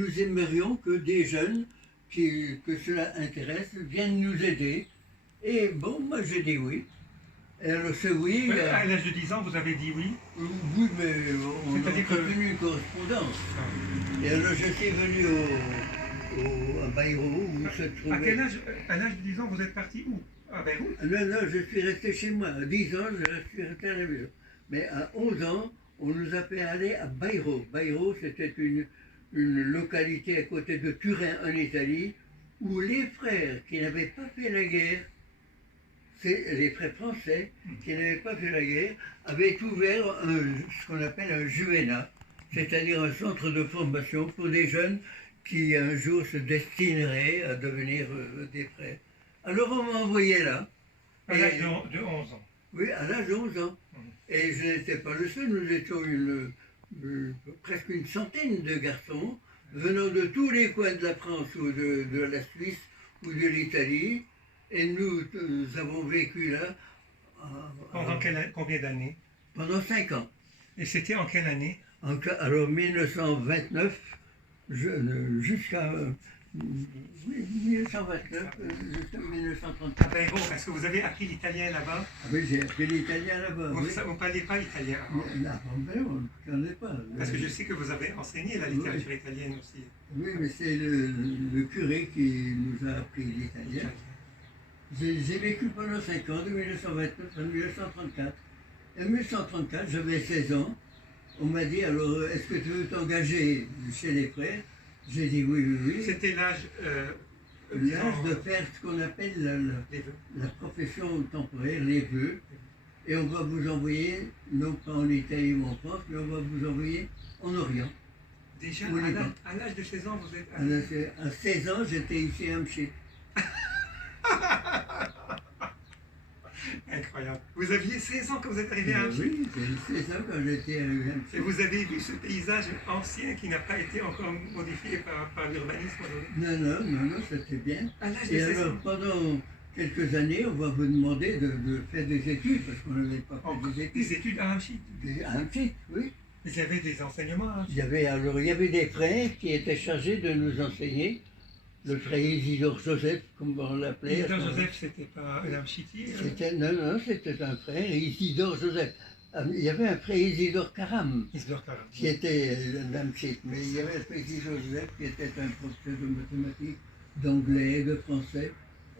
nous aimerions que des jeunes que cela intéresse viennent nous aider. Et bon, moi j'ai dit oui. Et alors ce oui, À l'âge de 10 ans, vous avez dit oui. oui, mais on a C'est-à-dire que- entretenu une correspondance. Et alors je suis venu à Bayrou où se À trouvait... quel âge, à l'âge de 10 ans, vous êtes parti où? À Beyrouth? Non, non, je suis resté chez moi. À 10 ans, je suis resté à la maison. Mais à 11 ans, on nous a fait aller à Bayrou. Bayrou, c'était une localité à côté de Turin, en Italie, où les frères qui n'avaient pas fait la guerre, c'est les frères français qui n'avaient pas fait la guerre, avaient ouvert ce qu'on appelle un JUVENA, c'est-à-dire un centre de formation pour des jeunes qui un jour se destineraient à devenir des frères. Alors on m'a envoyé là. À l'âge de 11 ans. Oui, à l'âge de 11 ans. Et je n'étais pas le seul, nous étions presque une centaine de garçons venant de tous les coins de la France ou de la Suisse ou de l'Italie. Et nous avons vécu là Pendant combien d'années? pendant 5 ans. Et c'était en quelle année? Alors 1929 jusqu'à 1929 jusqu'à À 1934. Beyrouth, est-ce que vous avez appris l'italien là-bas? Ah oui, j'ai appris l'italien là-bas. Vous Oui. ne parliez pas italien avant? Là, on ne connaît pas. Parce que je sais que vous avez enseigné la littérature italienne aussi. Oui, mais c'est le curé qui nous a appris l'italien. J'ai vécu pendant 5 ans, de 1929 à 1934. En 1934, j'avais 16 ans. On m'a dit, alors, est-ce que tu veux t'engager chez les frères? J'ai dit oui, oui, oui. C'était l'âge L'âge de faire ce qu'on appelle les vœux. la profession temporaire, les vœux. Et on va vous envoyer, non pas en Italie ou en France, mais on va vous envoyer en Orient. Déjà, Au Liban. à l'âge de 16 ans, vous êtes... Alors, à 16 ans, j'étais ici à Amchit. Incroyable. Vous aviez 16 ans quand vous êtes arrivé à Amchit? Oui, j'ai 16 ans quand j'étais à Amchit. Et vous avez vu ce paysage ancien qui n'a pas été encore modifié par l'urbanisme? Non, non, non, non, c'était bien. À l'âge de Et 16 alors, ans. pendant quelques années, on va vous demander de faire des études, parce qu'on n'avait pas fait des Des études. études à Amchit. À Amchit, oui. Il y avait des enseignements à Amchit. Il y avait des frères qui étaient chargés de nous enseigner. Le frère Isidore Joseph, comme on l'appelait. Isidore Joseph, c'était pas un Amchiti? Non, non, c'était un frère, Isidore Joseph. Il y avait un frère Isidore Karam, Isidore Karam. qui était l'Amchit, mais il y avait un frère Isidore Joseph qui était un professeur de mathématiques, d'anglais, de français.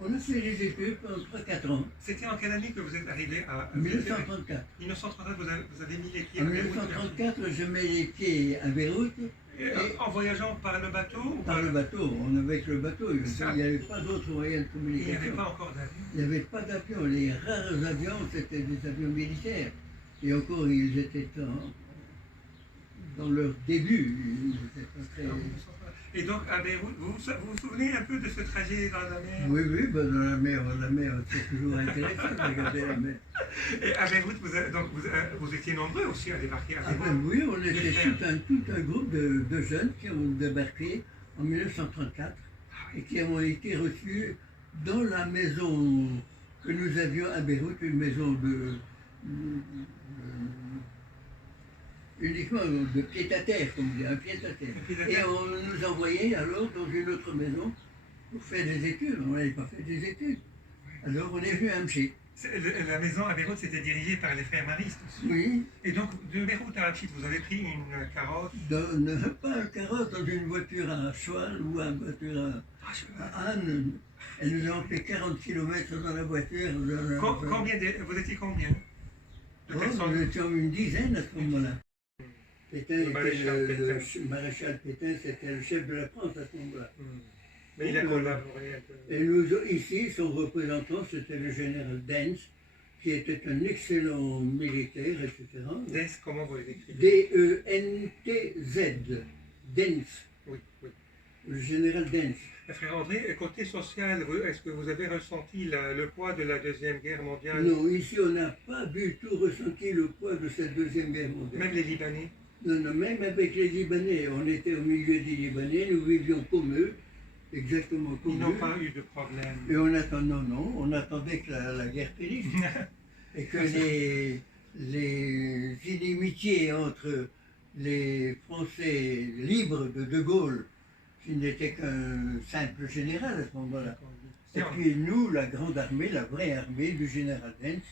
On a fait les études pendant 3-4 ans. C'était en quelle année que vous êtes arrivé à... En 1934. 1934, vous avez mis les pieds En à Beyrouth? 1934, je mets les pieds à Beyrouth. En voyageant par le bateau ou Par le bateau, on avait que le bateau, il Ça. n'y avait pas d'autres moyens de Il n'y communication. avait pas encore d'avion. Il n'y avait pas d'avions. Les rares avions, c'était des avions militaires. Et encore, ils étaient dans leur début. Ils n'étaient pas très... Et donc à Beyrouth, vous vous souvenez un peu de ce trajet dans la mer? Oui, oui, ben dans la mer, c'est toujours intéressant de regarder la mer. Et à Beyrouth, vous étiez nombreux aussi à débarquer à Ah Beyrouth? ben oui, on était frères. tout un groupe de jeunes qui ont débarqué en 1934 et qui ont été reçus dans la maison que nous avions à Beyrouth, une maison uniquement de pied-à-terre, comme on dit, un pied-à-terre. Et on nous envoyait alors dans une autre maison pour faire des études. On n'avait pas fait des études. Alors on est venu à Amchit. La maison à Beyrouth était dirigée par les frères maristes aussi. Oui, Et donc de Beyrouth à Amchit, vous avez pris une carotte? pas un carotte, dans une voiture à cheval ou une voiture à âne. Et nous avons fait 40 km dans la voiture. Vous étiez combien de Oh, personnes? nous étions une dizaine à ce moment-là. Pétain Le était maréchal Pétain. le maréchal Pétain, c'était le chef de la France à ce moment-là. Mais il a collaboré un peu. Et nous, ici, son représentant, c'était le général Dens, qui était un excellent militaire, etc. Dens, comment vous les écrivez? D-E-N-T-Z. Dens, Oui, oui. le général Dens. Frère André, côté social, est-ce que vous avez ressenti le poids de la Deuxième Guerre mondiale? Non, ici, on n'a pas du tout ressenti le poids de cette Deuxième Guerre mondiale. Même les Libanais? Non, non, même avec les Libanais. On était au milieu des Libanais, nous vivions comme eux, exactement comme eux. Ils n'ont pas eu de problème. Et on attendait que la guerre finisse. Et que les inimitiés entre les Français libres de Gaulle qui n'était qu'un simple général à ce moment-là. D'accord. Et C'est en- puis nous, la grande armée, la vraie armée du général Dentz,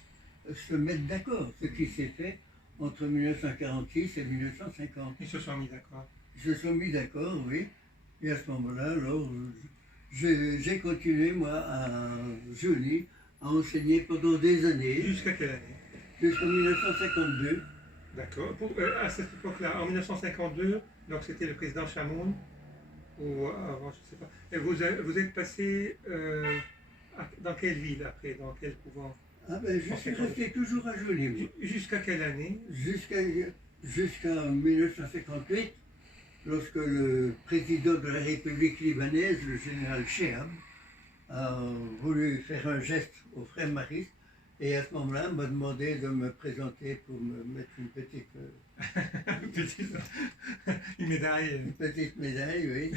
se mettent d'accord, ce qui s'est fait entre 1946 et 1950. Ils se sont mis d'accord. Ils se sont mis d'accord, oui. Et à ce moment-là, alors, j'ai continué, moi, à Joly, à enseigner pendant des années, Jusqu'à quelle année? jusqu'en 1952. D'accord. À cette époque-là, en 1952, donc c'était le président Chamoun, ou avant, je ne sais pas. Et vous êtes passé dans quelle ville après? Dans quel couvent? Ah ben, je suis resté toujours à Joly, moi. Jusqu'à quelle année? Jusqu'en 1958, lorsque le président de la République libanaise, le général Chehab, a voulu faire un geste aux frères maristes, et à ce moment-là, m'a demandé de me présenter pour me mettre une Une médaille. petite médaille, oui.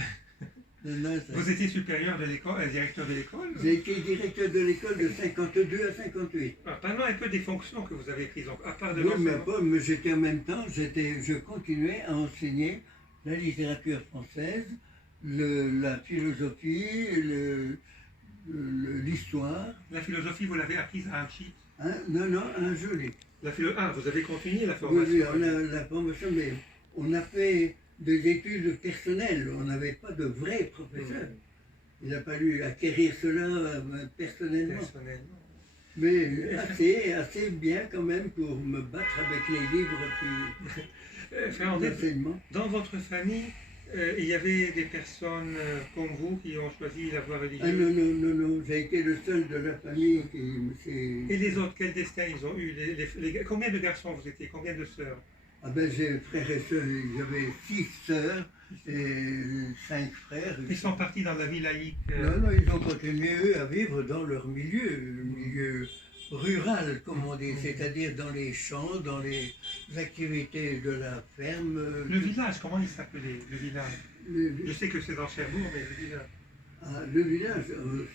Non, Vous étiez supérieur de l'école, directeur de l'école? j'ai été directeur de l'école de 52 à 58. Parlons un peu des fonctions que vous avez prises, donc, à part de Oui, l'enseignement. mais j'étais en même temps, je continuais à enseigner la littérature française, la philosophie, l'histoire. La philosophie, vous l'avez apprise à Anchi. Hein? Non, un joli. Vous avez continué la Oui, formation. oui, on a la formation, mais on a fait des études personnelles, on n'avait pas de vrais professeurs. Il a fallu acquérir cela personnellement. Personnellement. Mais assez bien quand même pour me battre avec les livres Frère André, d'enseignement. dans votre famille, il y avait des personnes comme vous qui ont choisi la voie religieuse. Ah non, j'ai été le seul de la famille qui Et les autres, quel destin ils ont eu? Combien de garçons vous étiez? Combien de sœurs? Ah ben j'ai frères et sœurs, j'avais 6 sœurs et 5 frères. Ils sont partis dans la vie laïque. Non, ils ont continué, eux, à vivre dans leur milieu, le milieu rural, comme on dit, c'est-à-dire dans les champs, dans les activités de la ferme. Le village, comment il s'appelait, le village? Je sais que c'est dans Cherbourg, mais le village. Ah, le village,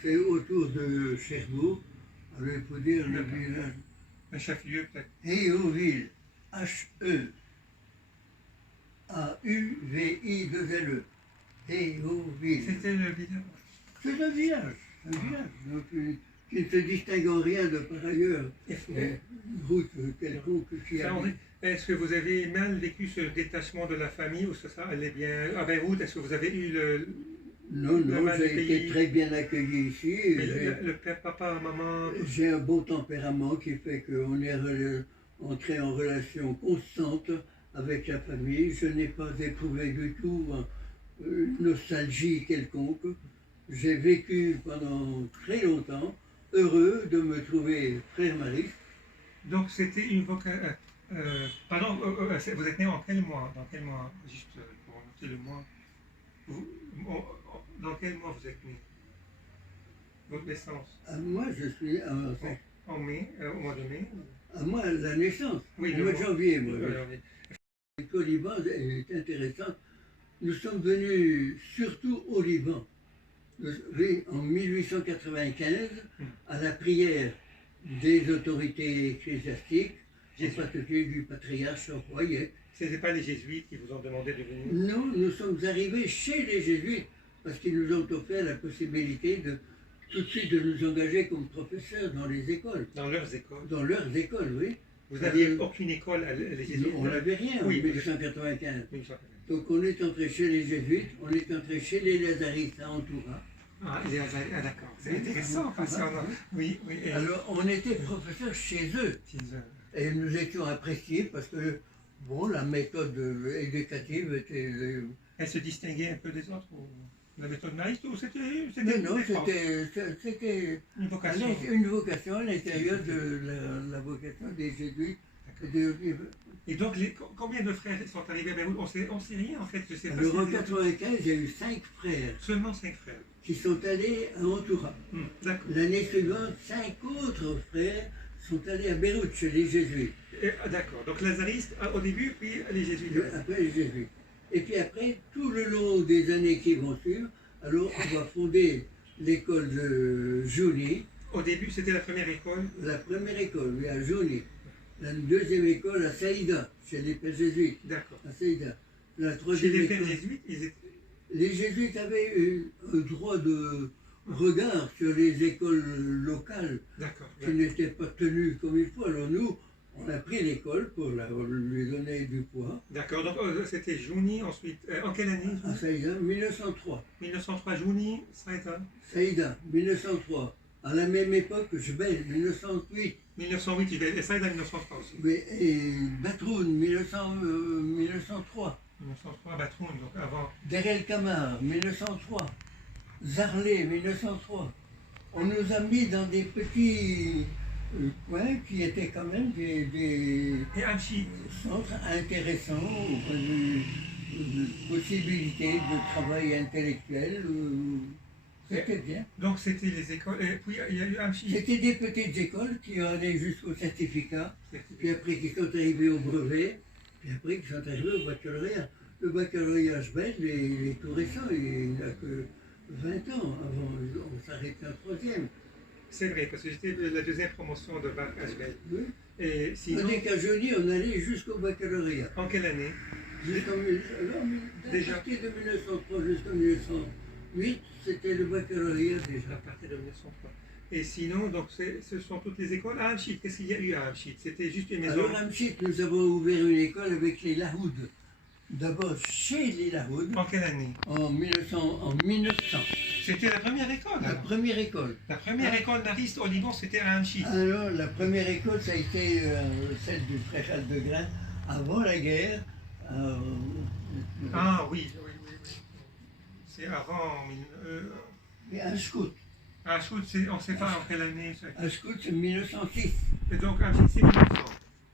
c'est autour de Cherbourg. Alors, il faut dire le D'accord. village. Un chef-lieu peut-être. Héauville, Heauville. Héauville. C'était le village. C'est un village, donc, qui ne se distingue en rien de par ailleurs. Une route quelconque qui Frère a. André, est-ce que vous avez mal vécu ce détachement de la famille ou ça allait bien? À Beyrouth, est-ce que vous avez eu Non, mal j'ai payé? été très bien accueilli ici. et Mais le père, papa, maman, j'ai un bon tempérament qui fait qu'on est entré en relation constante avec la famille. Je n'ai pas éprouvé du tout une nostalgie quelconque. J'ai vécu pendant très longtemps heureux de me trouver frère mariste. donc c'était une vocation. Pardon, vous êtes né en quel mois? Dans quel mois? Juste pour noter le mois. Dans quel mois vous êtes né? Votre naissance? Moi, je suis En mai, au mois de mai? à moi la naissance, Oui, au mois de janvier. Moi. janvier. Au Liban est intéressante. Nous sommes venus surtout au Liban. Oui, en 1895, à la prière des autorités ecclésiastiques, en particulier du patriarche Royer. Ce n'était pas les jésuites qui vous ont demandé de venir? Non, nous sommes arrivés chez les jésuites parce qu'ils nous ont offert la possibilité de tout de suite de nous engager comme professeurs dans les écoles. Dans leurs écoles? Dans leurs écoles, oui. Vous n'aviez aucune école, les jésuites? On n'avait rien en Oui, 1895. Oui, Donc on est entré chez les jésuites, on est entré chez les lazaristes à Antoura. D'accord, c'est intéressant, passionnant. Oui. Alors on était professeurs chez eux et nous étions appréciés parce que bon, la méthode éducative était. Elle se distinguait un peu des autres ou la méthode naïste ou c'était Non, c'était une vocation? une vocation à l'intérieur de la vocation des jésuites. Et donc, combien de frères sont arrivés à Beyrouth? On ne sait rien en fait. Je sais pas. Alors en 95, il y a eu 5 frères Seulement 5 frères. qui sont allés à Antoura. D'accord. L'année suivante, 5 autres frères sont allés à Beyrouth chez les jésuites. D'accord. Donc lazaristes au début, puis les jésuites. Après les jésuites. Et puis après, tout le long des années qui vont suivre, alors on va fonder l'école de Joly. Au début, c'était la première école? La première école, oui, à Joly. La deuxième école à Saïda, chez les pères jésuites. D'accord. À Saïda. La Chez troisième les pères école. jésuites, ils étaient... les jésuites avaient eu un droit de regard sur les écoles locales D'accord. qui n'étaient pas tenues comme il faut. Alors nous, on a pris l'école pour lui donner du poids. D'accord, donc c'était Jouni, ensuite. En quelle année À Saïda, 1903. 1903, Jouni, Saïda. Saïda, 1903. À la même époque, Jebel, 1908. 1908, et Saïda 1903 aussi. Et Batroun, 1903. 1903, Batroun, donc avant. Der El Kamar, 1903. Zarlé, 1903. On nous a mis dans des petits coins qui étaient quand même des Et Amchit. centres intéressants au point de vue de possibilités de travail intellectuel. C'était bien. Donc c'était les écoles. Et puis il y a eu Amchit. C'était des petites écoles qui allaient jusqu'au certificat, puis après qui sont arrivés au brevet, puis après qui sont arrivés au baccalauréat. Le baccalauréat Jebel est tout récent, il n'a que 20 ans avant, on s'arrête en troisième. C'est vrai, parce que j'étais la deuxième promotion de Bac Ashbel. Oui. Et sinon, Tandis qu'à Joly, on allait jusqu'au baccalauréat. en quelle année Déjà. À partir de 1903 jusqu'en 1908, c'était le baccalauréat déjà. À partir de 1903. Et sinon, donc ce sont toutes les écoles à Amchit. Qu'est-ce qu'il y a eu à Amchit? C'était juste une maison. Alors à Amchit, nous avons ouvert une école avec les Lahoud. D'abord chez les Lahoud. En quelle année? En 1900. C'était la première école. La première école. La première école d'Ariste au Liban, c'était à Amchit. Alors la première école, ça a été celle du frère Aldegrain avant la guerre. Ah oui. C'est avant. Mais un scout. Ah, Scout, on ne sait pas en quelle année. Un scout, c'est 1906. Et donc Amchit, c'est 1900.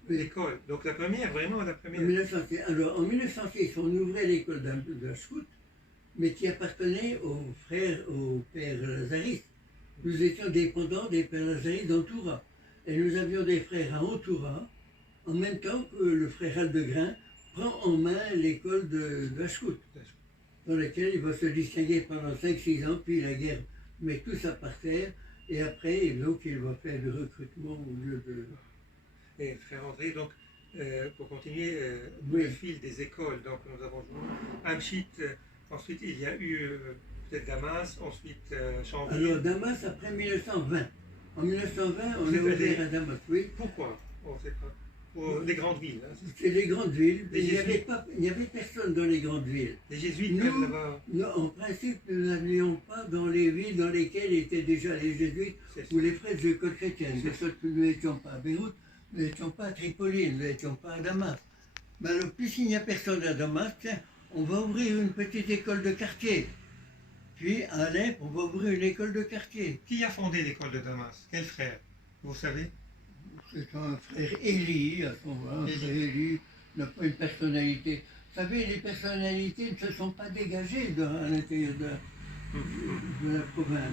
L'école. Donc la première, vraiment la première. En 1906. Alors en 1906, on ouvrait l'école d'un scout, mais qui appartenait aux frères, aux pères lazaristes. Nous étions dépendants des pères lazaristes d'Antoura. Et nous avions des frères à Antoura, en même temps que le frère Aldegrain prend en main l'école de scout, dans laquelle il va se distinguer pendant 5-6 ans, puis la guerre met tout ça par terre, et après, donc, il va faire le recrutement au lieu de... Et frère André, donc, pour continuer Oui. le fil des écoles, donc nous avons joué Amchit, ensuite il y a eu peut-être Damas, ensuite Chambly. Alors, Damas, après 1920. En 1920, on Vous a êtes allé- ouvert à Damas, oui. Pourquoi? On sait pas. Pour les grandes villes. Hein, C'est les grandes villes, mais Les il n'y avait personne dans les grandes villes. les jésuites, Nous- même là-bas. Nous, en principe, nous n'allions pas dans les villes dans lesquelles étaient déjà les jésuites C'est ou les frères de l'école chrétienne. Parce que nous n'étions pas à Beyrouth, nous n'étions pas à Tripoli, nous n'étions pas à Damas. Mais alors, puisqu'il n'y a personne à Damas, tiens, on va ouvrir une petite école de quartier. Puis à Alep, on va ouvrir une école de quartier. Qui a fondé l'école de Damas? Quel frère? Vous savez? C'est un frère Élie, à ce moment-là. Un Élie. frère Élie n'a pas une personnalité. Vous savez, les personnalités ne se sont pas dégagées à l'intérieur de la province.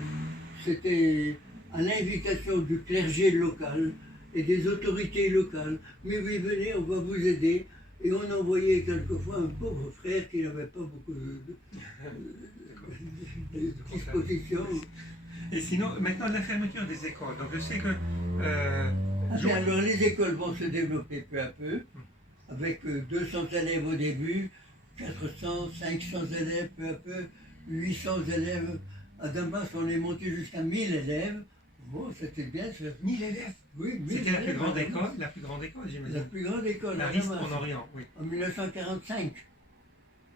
C'était à l'invitation du clergé local et des autorités locales. Mais oui, venez, on va vous aider. Et on envoyait quelquefois un pauvre frère qui n'avait pas beaucoup de dispositions. Et sinon, maintenant, la fermeture des écoles. Donc je sais que... Alors les écoles vont se développer peu à peu, avec 200 élèves au début, 400, 500 élèves peu à peu, 800 élèves. À Damas, on est monté jusqu'à 1000 élèves. Bon, c'était bien. 1000 élèves. Oui, 1000 C'était la plus élèves grande à Damas. école, la plus grande école, La j'imagine. plus grande école La à RIST Damas, en Orient, oui. en 1945.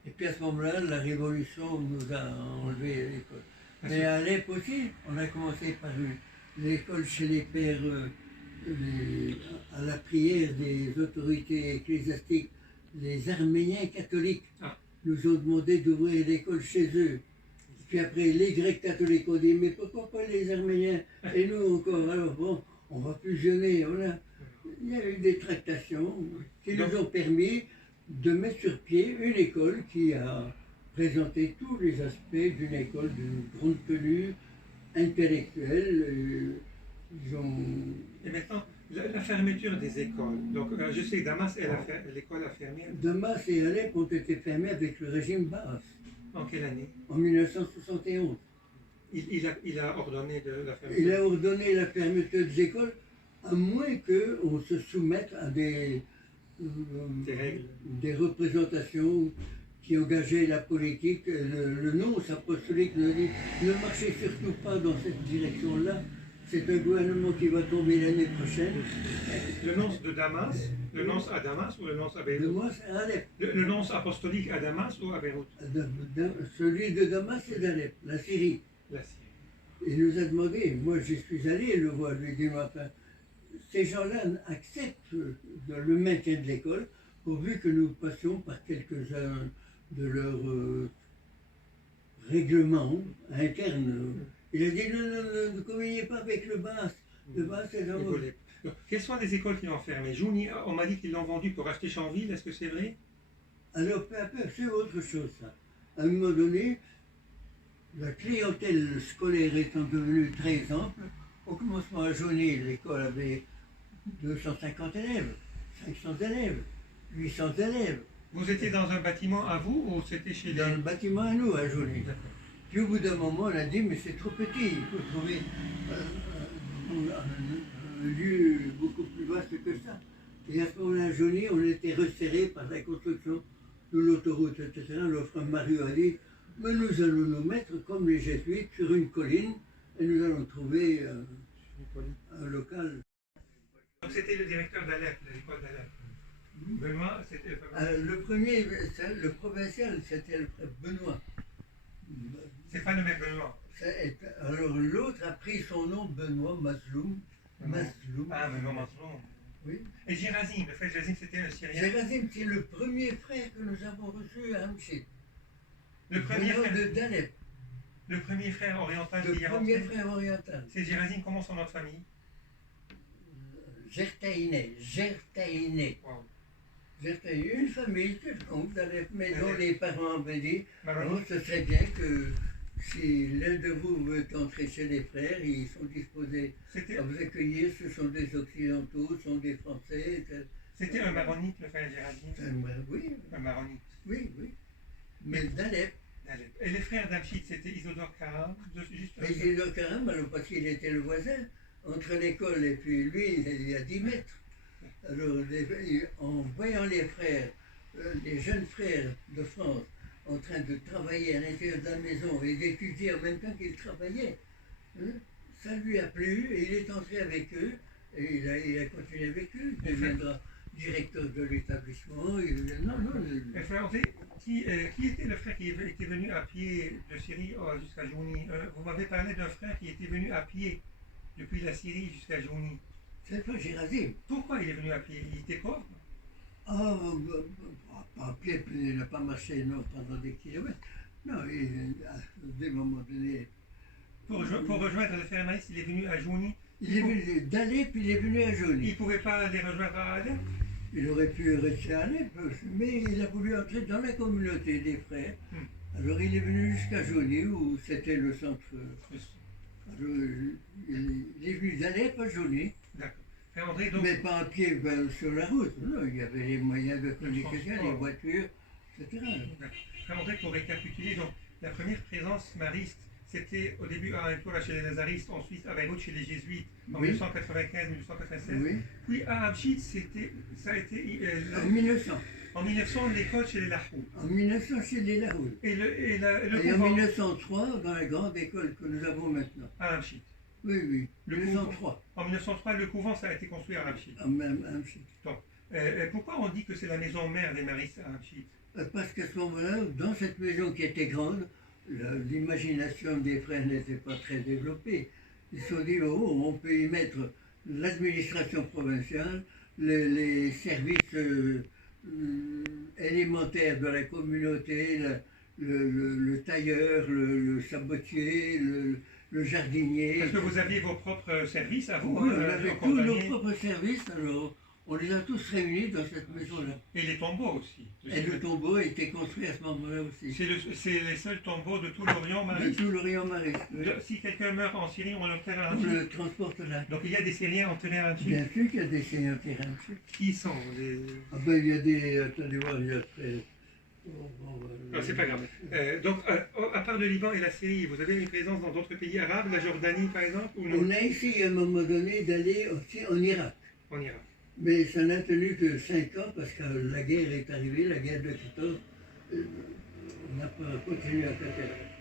Et puis à ce moment-là, la Révolution nous a enlevé l'école. Mais à Alep aussi, on a commencé par l'école chez les pères à la prière des autorités ecclésiastiques, les Arméniens catholiques Ah. nous ont demandé d'ouvrir l'école chez eux. Puis après, les Grecs catholiques ont dit, mais pourquoi pas les Arméniens? Et nous encore, alors bon, on va fusionner. Voilà. Il y a eu des tractations qui nous ont permis de mettre sur pied une école qui a présenté tous les aspects d'une école d'une grande tenue intellectuelle. Et maintenant, la fermeture des écoles. Donc je sais que Damas, l'école a fermé. Damas et Alep ont été fermés avec le régime Baas En quelle année? en 1971. Il a ordonné de la fermeture. Il a ordonné la fermeture des écoles à moins qu'on se soumette à Des règles. des représentations qui engageait la politique. Le nonce apostolique nous a dit ne marchez surtout pas dans cette direction-là. C'est un gouvernement qui va tomber l'année prochaine. Le nonce de Damas, le nonce à Damas ou le nonce à Beyrouth? Moi, c'est Alep. Le nonce apostolique à Damas ou à Beyrouth? Celui de Damas, c'est d'Alep, la Syrie. La Syrie. Il nous a demandé, moi je suis allé le voir, je lui ai dit, enfin, ces gens-là acceptent le maintien de l'école, pourvu que nous passions par quelques-uns de leurs règlements internes. Il a dit, non, ne communiez pas avec le Bas. Le Bas, c'est dans Donc, quelles sont les écoles qui ont fermé? Jouni, on m'a dit qu'ils l'ont vendu pour acheter Chanville, est-ce que c'est vrai? Alors, peu à peu, c'est autre chose, ça. À un moment donné, la clientèle scolaire étant devenue très ample, au commencement à Joigny, l'école avait 250 élèves, 500 élèves, 800 élèves. Vous étiez dans un bâtiment à vous ou c'était chez Dans les... le bâtiment à nous, à Joigny. D'accord. Puis au bout d'un moment, on a dit, mais c'est trop petit, il faut trouver un lieu beaucoup plus vaste que ça. Et à ce moment-là, à Joigny, on était resserrés par la construction de l'autoroute, etc. Le frère Mario a dit, mais nous allons nous mettre comme les jésuites sur une colline et nous allons trouver un local. Donc c'était le directeur d'Alep, de l'école d'Alep. Benoît, c'était... Le premier, le provincial, c'était le frère Benoît. C'est pas le même Benoît. Alors l'autre a pris son nom, Benoît Masloum. Ah, Benoît Masloum. Oui. Et Gérazim, le frère Gérazim, c'était un Syrien. Gérazim, c'est le premier frère que nous avons reçu à Hamchit. Le premier frère de d'Alep. Le premier frère oriental Le qui est premier rentré. frère oriental. C'est Gérazim, comment son nom de famille? Gertaïné. Wow. Gertaïné, une famille quelconque d'Alep, mais dont les parents avaient dit, Maronite. oh, ce serait bien que si l'un de vous veut entrer chez les frères, ils sont disposés C'était à vous accueillir. Ce sont des Occidentaux, ce sont des Français. c'était un maronite, le frère Gérazim. Oui, Un maronite. oui. Mais d'Alep. d'Alep. Et les frères d'Amchit, c'était Isidore Karam, juste... Mais Isidore Karam, alors parce qu'il était le voisin, entre l'école et puis lui, il y a 10 mètres. Alors, en voyant les frères, les jeunes frères de France, en train de travailler à l'intérieur de la maison et d'étudier en même temps qu'ils travaillaient, hein, ça lui a plu et il est entré avec eux et il a continué avec eux. Il deviendra directeur de l'établissement. Et frère André, qui était le frère qui était venu à pied de Syrie jusqu'à Jouni? Vous m'avez parlé d'un frère qui était venu à pied depuis la Syrie jusqu'à Jouni. C'est pas Gérazim. Pourquoi il est venu à pied? Il était pauvre? Ah, pas à pied, il n'a pas marché non, pendant des kilomètres. Non, à des moments donnés. Pour rejoindre le frère Maïs, il est venu à Jouni. Il est venu d'Alep, puis il est venu à Il Jouni. ne pouvait pas les rejoindre à Alep? Il aurait pu rester à Alep, mais il a voulu entrer dans la communauté des frères. Alors il est venu jusqu'à Jouni, où c'était le centre. Alors, il est venu d'Alep à Jouni. D'accord. Frère André, donc... Mais pas à pied sur la route. Non, il y avait les moyens de communication, les voitures, etc. Frère André, pour récapituler, donc, la première présence mariste, c'était au début à Aïtola chez les Lazaristes, ensuite à Beyrouth chez les Jésuites, en 1995-1996. Oui. Puis à Hamchit, ça a été... En 1900. En 1900, l'école chez les Lahou. En 1900, chez les Lahoul. Et le Et en couvent 1903, dans la grande école que nous avons maintenant. à Hamchit. Oui. Le 1903. En 1903, le couvent, ça a été construit à Hamchit. En même Hamchit. Donc, pourquoi on dit que c'est la maison mère des maristes à Hamchit? Parce qu'à ce moment-là, dans cette maison qui était grande, l'imagination des frères n'était pas très développée. Ils se sont dit, oh, on peut y mettre l'administration provinciale, les services élémentaires de la communauté, le tailleur, le sabotier, le jardinier. Parce que vous aviez vos propres services à vous, Oui, on avait aux tous nos cordonniers. propres services, alors on les a tous réunis dans cette maison-là. Et les tombeaux aussi. Et le tombeau a été construit à ce moment-là aussi. C'est les seuls tombeaux de tout l'Orient De mariste. tout l'Orient mariste. Oui. Si quelqu'un meurt en Syrie, on l'enterre à On Hamchit. le transporte là. Donc il y a des Syriens enterrés à Hamchit. Bien sûr qu'il y a des seigneurs terrain. Qui sont les... Ah ben il y a des. Attendez voir, il y a très. Non, c'est pas grave. Donc, à part le Liban et la Syrie, vous avez une présence dans d'autres pays arabes, la Jordanie par exemple, ou non? On a essayé à un moment donné d'aller aussi en Irak. En Irak. Mais ça n'a tenu que 5 ans parce que la guerre est arrivée, la guerre de 14, on n'a pas continué à Catalogne.